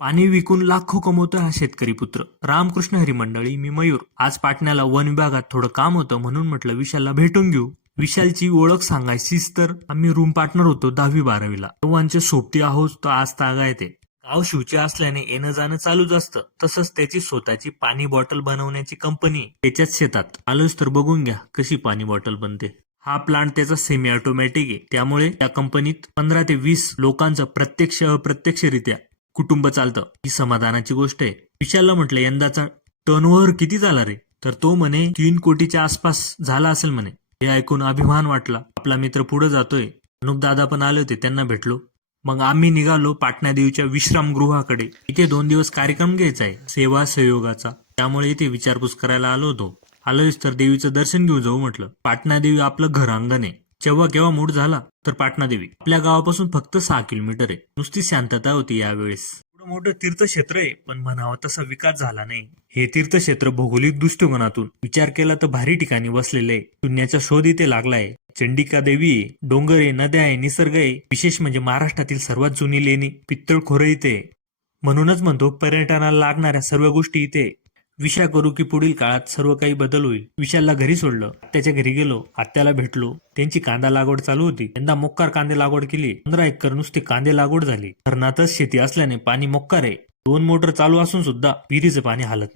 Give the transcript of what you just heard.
पाणी विकून लाखो कमवतोय हा शेतकरी पुत्र. रामकृष्ण हरी मंडळी, मी मयूर. आज पाटण्याला वन विभागात थोडं काम होतं म्हणून म्हटलं विशालला भेटून घेऊ. विशालची ओळख सांगायचीच तर आम्ही रूम पार्टनर होतो 10वी-12वीला. तेव्हाचे सोबती आहोत तर आज तागा येते. गाव शिवचे असल्याने येणं जाणं चालूच असतं. तसंच त्याची स्वतःची पाणी बॉटल बनवण्याची कंपनी त्याच्याच शेतात. आलोच तर बघून घ्या कशी पाणी बॉटल बनते. हा प्लांट त्याचा सेमी ऑटोमॅटिक आहे, त्यामुळे त्या कंपनीत 15 ते 20 लोकांचं प्रत्यक्ष अप्रत्यक्षरित्या कुटुंब चालतं. ही समाधानाची गोष्ट आहे. विशालला म्हटलं यंदाचा टर्नओव्हर किती झाला रे? तर तो म्हणे 3 कोटीच्या आसपास झाला असेल म्हणे. हे ऐकून अभिमान वाटला. आपला मित्र पुढे जातोय. अनुप दादा पण आले होते, त्यांना भेटलो. मग आम्ही निघालो पाटण्यादेवीच्या विश्रामगृहाकडे. इथे 2 दिवस कार्यक्रम घ्यायचा आहे सेवा सहयोगाचा, त्यामुळे इथे विचारपूस करायला आलो होतो. आलोच तर देवीचं दर्शन घेऊ जाऊ म्हटलं. पाटणादेवी आपलं घर अंगण आहे. जेव्हा केव्हा मूड झाला तर पाटणादेवी आपल्या गावापासून फक्त 6 किलोमीटर आहे. नुसती शांतता होती यावेळेस. एवढं मोठं तीर्थक्षेत्र आहे पण म्हणावं तसा विकास झाला नाही. हे तीर्थक्षेत्र भौगोलिक दृष्टिकोनातून विचार केला तर भारी ठिकाणी वसलेलं आहे. शून्याचा शोध इथे लागलाय. चंडिका देवी आहे, डोंगर आहे, नद्या आहे, निसर्ग आहे. विशेष म्हणजे महाराष्ट्रातील सर्वात जुनी लेणी पित्तळ खोरं इथे आहे. म्हणूनच म्हणतो पर्यटनाला लागणाऱ्या सर्व गोष्टी इथे आहे. विचार करू की पुढील काळात सर्व काही बदल होईल. विशालला घरी सोडलं, आत्याच्या घरी गेलो, आत्याला भेटलो. त्यांची कांदा लागवड चालू होती. यंदा मोक्कार कांदे लागवड केली. 15 एकर नुसती कांदे लागवड झाली. धरणातच शेती असल्याने पाणी मोक्कार आहे. 2 मोटर चालू असून सुद्धा विहिरीचं पाणी हालत नाही.